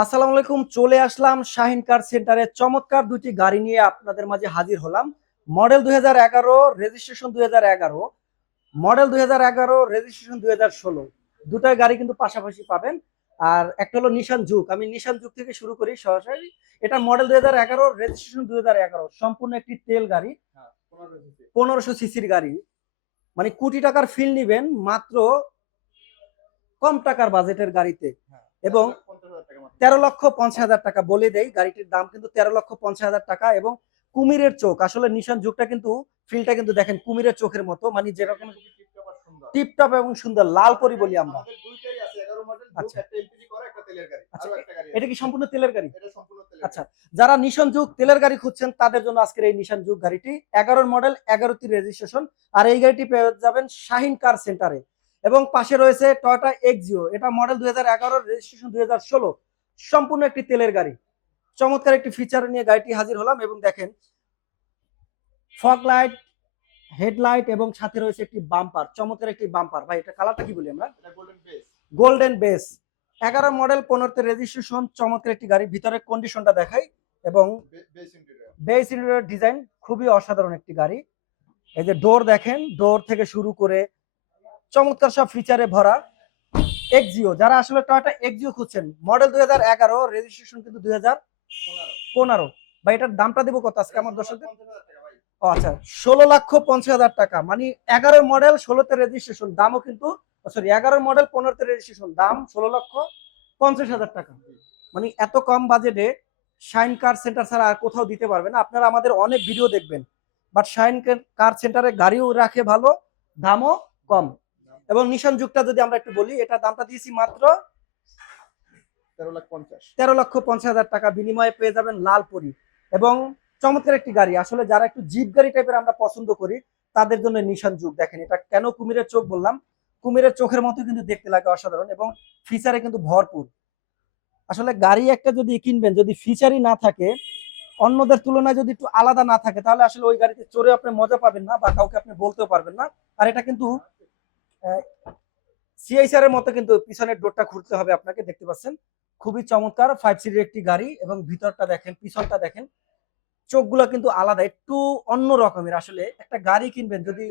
আসসালামু আলাইকুম। চলে আসলাম শাহিন কার সেন্টারে চমৎকার দুটি গাড়ি নিয়ে আপনাদের মাঝে হাজির হলাম। Model 2011, registration 2011, model 2011, registration 2016। দুটাই গাড়ি কিন্তু পাশাপাশি পাবেন। আর একটা হলো নিশান জুক। আমি নিশান জুক থেকে শুরু করি সরাসরি। এটা মডেল 2011, রেজিস্ট্রেশন 2011, সম্পূর্ণ একটি তেল গাড়ি। 1500 সিসির গাড়ি, মানে কোটি টাকার ফিল নিবেন মাত্র কম টাকার বাজেটের গাড়িতে। এবং 13,50,000 টাকা বলে দেই, গাড়িটির দাম কিন্তু 13,50,000 টাকা। এবং কুমিরের চোখ, আসলে নিশান যুগটা কিন্তু ফিলটা কিন্তু দেখেন কুমিরের চোখের মতো, মানে যেরকম টিপটপ এবং সুন্দর লাল পরি বলি আমরা। আচ্ছা আচ্ছা, এটা কি সম্পূর্ণ তেলের গাড়ি? আচ্ছা, যারা নিশান যুগ তেলের গাড়ি খুঁজছেন তাদের জন্য আজকের এই নিশান যুগ গাড়িটি 11 মডেল, 11টি রেজিস্ট্রেশন। আর এই গাড়িটি পেয়ে যাবেন শাহিন কার সেন্টারে। এবং পাশে রয়েছে টয়োটা এক্সিও, এটা মডেল 2011, রেজিস্ট্রেশন 2016, সম্পূর্ণ একটি তেলের গাড়ি। চমৎকার একটি ফিচার নিয়ে গাড়িটি হাজির হলাম। এবং দেখেন ফগ লাইট, হেডলাইট এবং সাথে রয়েছে একটি বাম্পার, চমৎকার একটি বাম্পার। ভাই এটা কালারটা কি বলি আমরা? Golden base. 11 মডেল, 15তে রেজিস্ট্রেশন, চমৎকার একটি গাড়ি। ভিতরের কন্ডিশনটা দেখাই। এবং বেস ইন্টেরিয়র ডিজাইন খুবই অসাধারণ একটি গাড়ি। এই যে ডোর দেখেন, ডোর থেকে শুরু করে চমৎকার সব ফিচারে ভরা। এক্সিও, যারা আসলে টয়োটা এক্সিও খুঁজছেন, মডেল 2011, রেজিস্ট্রেশন কিন্তু 2015। ভাই এটার দামটা দেবো কত আজকে আমার দর্শকদের? ও আচ্ছা, 16,50,000 টাকা। মানে 11 মডেল, 16তে রেজিস্ট্রেশন, দামও কিন্তু সরি 11 মডেল, 15তে রেজিস্ট্রেশন, দাম 16,50,000 টাকা। মানে এত কম বাজেটে শাইন কার সেন্টার ছাড়া আর কোথাও দিতে পারবে না। আপনারা আমাদের অনেক ভিডিও দেখবেন, বাট শাইন কার সেন্টারে গাড়িও রাখে ভালো, দামও কম। এবং নিশান যুগটা যদি আমরা একটু বলি, এটা দামটা দিয়েছি মাত্র 13,50,000 টাকা। বিনিময়ে পেয়ে যাবেন লাল পরি। এবং চমৎকার একটি গাড়ি, আসলে যারা একটু জিপ গাড়ি টাইপের আমরা পছন্দ করি তাদের জন্য নিশান যুগ। দেখেন এটা কেন কুমিরের চোখ বললাম, কুমিরের চোখের মতো কিন্তু দেখতে লাগে, অসাধারণ। এবং ফিচারে কিন্তু ভরপুর। আসলে গাড়ি একটা যদি কিনবেন, যদি ফিচারই না থাকে, অন্যদের তুলনায় যদি একটু আলাদা না থাকে, তাহলে আসলে ওই গাড়িতে চড়ে আপনি মজা পাবেন না, বা কাউকে আপনি বলতেও পারবেন না। আর এটা কিন্তু সিআইসার এর মতো কিন্তু পিছনের ডোরটা খুলতে হবে আপনাকে, দেখতে পাচ্ছেন। খুবই চমৎকার 5 সিটের একটি গাড়ি। এবং ভিতরটা দেখেন, পিছনটা দেখেন, চোখগুলো কিন্তু আলাদা, একটু অন্য রকমের। আসলে একটা গাড়ি কিনবেন, যদি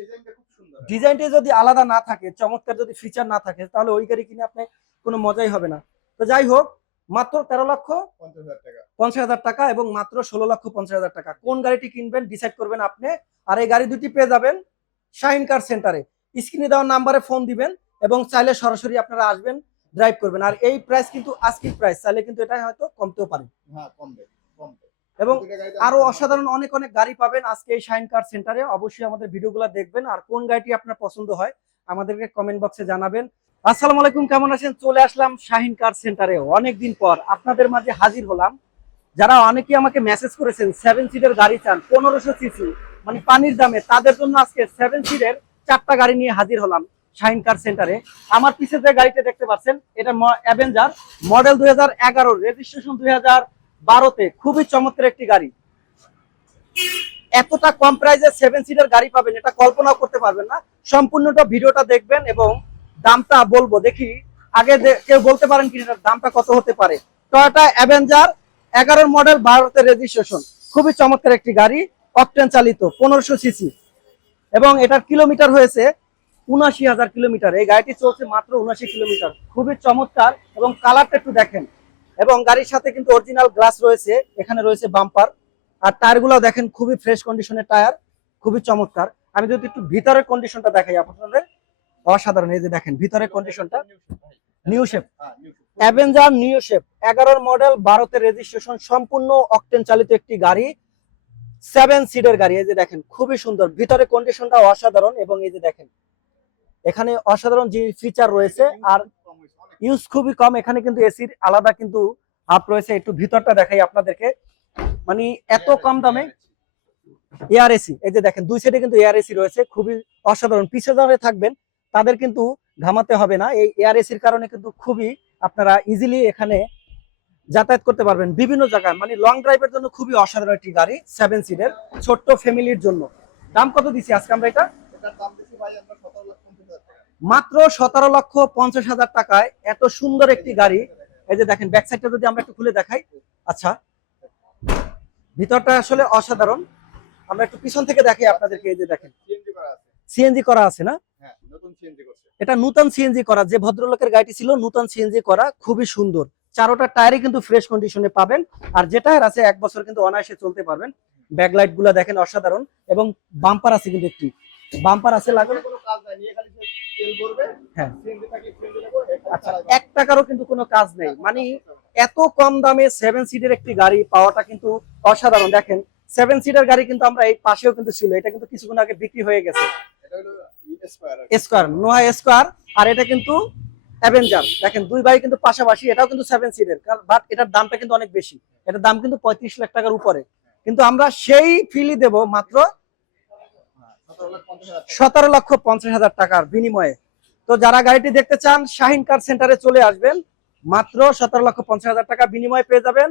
ডিজাইনটা যদি আলাদা না থাকে, চমৎকার যদি ফিচার না থাকে, তাহলে ওই গাড়ি কিনে আপনি কোনো মজাই হবে না। তো যাই হোক, মাত্র 13,50,000 টাকা এবং মাত্র 16,50,000 টাকা। কোন গাড়িটি কিনবেন ডিসাইড করবেন আপনি। আর এই গাড়ি দুটি পেয়ে যাবেন শাহিন কার সেন্টারে। স্ক্রিনে দেওয়া নাম্বারে ফোন দিবেন এবং চাইলে সরাসরি আপনারা আসবেন, ড্রাইভ করবেন। আর এই প্রাইস কিন্তু আজকের প্রাইস, চাইলে কিন্তু এটা হয়তো কমতেও পারে। এবং আরো অসাধারণ অনেক অনেক গাড়ি পাবেন আজকে এই শাহিন কার সেন্টারে। অবশ্যই আমাদের ভিডিওগুলো দেখবেন, আর কোন গাড়িটি আপনার পছন্দ হয় আমাদেরকে কমেন্ট বক্সে জানাবেন। আসসালামু আলাইকুম, কেমন আছেন? চলে আসলাম শাহিন কার সেন্টারে, অনেকদিন পর আপনাদের মাঝে হাজির হলাম। যারা অনেকেই আমাকে মেসেজ করেছেন 7 সিটের গাড়ি চান 1500 সিসি, মানে পানির দামে, তাদের জন্য আজকে 7 সিটের 4টা গাড়ি নিয়ে হাজির হলাম শাহিন কার সেন্টারে। আমার পিছে যে গাড়িটা দেখতে পাচ্ছেন, এটা অ্যাভেঞ্জার, মডেল 2011, রেজিস্ট্রেশন 2012তে। খুবই চমৎকার একটি গাড়ি। এতটা কম প্রাইসে 7 সিটের গাড়ি পাবেন, এটা কল্পনাও করতে পারবেন না। সম্পূর্ণটা ভিডিওটা দেখবেন এবং দামটা বলবো, দেখি আগে কেউ বলতে পারেন কি এটার দামটা কত হতে পারে। টয়োটা অ্যাভেঞ্জার, 11 মডেল, 12তে রেজিস্ট্রেশন, খুবই চমৎকার একটি গাড়ি, অকটেন চালিত, 1500 সিসি। এবং এটার কিলোমিটার হয়েছে 79,000 কিলোমিটার। এই গাড়িটি চলছে মাত্র 79 কিলোমিটার। খুবই চমৎকার। এবং কালারটা একটু দেখেন। এবং গাড়ির সাথে কিন্তু অরিজিনাল গ্লাস রয়েছে, এখানে রয়েছে বাম্পার। আর টায়ারগুলো দেখেন, খুবই ফ্রেশ কন্ডিশনের টায়ার, খুবই চমৎকার। আমি যদি একটু ভিতরের কন্ডিশনটা দেখাই আপনাদের, অসাধারণ। এই যে দেখেন ভিতরের কন্ডিশনটা, new shape, Avenger new shape, 11 model, 12তে রেজিস্ট্রেশন, সম্পূর্ণ অকটেন চালিত একটি গাড়ি, 7 সিটের গাড়ি। এই যে দেখেন খুবই সুন্দর, ভিতরে কন্ডিশনটা অসাধারণ। এবং এই যে দেখেন এখানে অসাধারণ যে ফিচার রয়েছে, আর ইউজ খুবই কম। এখানে কিন্তু এসির আলাদা কিন্তু আপ রয়েছে। একটু ভিতরটা দেখাই আপনাদেরকে, মানে এত কম দামে এয়ার এসি। এই যে দেখেন দুই সাইডে কিন্তু এয়ার এসি রয়েছে, খুবই অসাধারণ। পিছে যারা থাকবেন তাদের কিন্তু ঘামাতে হবে না, এই এয়ার এসির কারণে কিন্তু খুবই আপনারা ইজিলি এখানে যাতায়াত করতে পারবেন বিভিন্ন জায়গায়। মানে লং ড্রাইভের জন্য খুবই অসাধারণ একটি গাড়ি, 7 সিটের, ছোট্ট ফ্যামিলির জন্য। দাম কত দিচ্ছি আজকে আমরা? এটা মাত্র 17,50,000 টাকায় এত সুন্দর একটি গাড়ি। এই যে দেখেন ব্যাক সাইডটা যদি আমরা একটু খুলে দেখাই। আচ্ছা, ভিতরটা আসলে অসাধারণ। আমরা একটু পিছন থেকে দেখাই আপনাদেরকে। এই যে দেখেন সিএনজি করা আছে না? হ্যাঁ, নতুন সিএনজি করছে। এটা নতুন সিএনজি করা, যে ভদ্রলোকের গাড়িটি ছিল নতুন সিএনজি করা, খুবই সুন্দর। চারোটা টায়ারই কিন্তু ফ্রেশ কন্ডিশনে পাবেন, আর যে টায়ার আছে 1 বছর কিন্তু অনায়াসে চলতে পারবেন। ব্যাকলাইট গুলা দেখেন অসাধারণ, এবং বাম্পার আছে কিন্তু একটি বাম্পার আছে লাগানো। কোনো কাজ নাই, নিয়ে খালি তেল ভরবে। হ্যাঁ, সিএনজি থাকি সিএনজি নেবো। আচ্ছা, 1 টাকারও কিন্তু কোনো কাজ নেই। মানে এত কম দামে 7 সিটের একটি গাড়ি পাওয়াটা কিন্তু অসাধারণ। দেখেন 7 সিটের গাড়ি কিন্তু আমরা এই পাশেও কিন্তু ছিল, এটা কিন্তু কিছুক্ষণ আগে বিক্রি হয়ে গেছে। এটা হলো স্কয়ার। স্কয়ার, নোয়া স্কয়ার। আর এটা কিন্তু অ্যাভেঞ্জার। দেখেন দুই ভাই কিন্তু পাশাপাশি, এটাও কিন্তু 7 সিটের, বাট এটার দামটা কিন্তু অনেক বেশি। এটার দাম কিন্তু 35 লাখ টাকার উপরে, কিন্তু আমরা সেই ফিলই দেব মাত্র 17,50,000 টাকার বিনিময়ে। তো যারা গাড়িটি দেখতে চান শাহিন কার সেন্টারে চলে আসবেন, মাত্র 17,50,000 টাকা বিনিময়ে পেয়ে যাবেন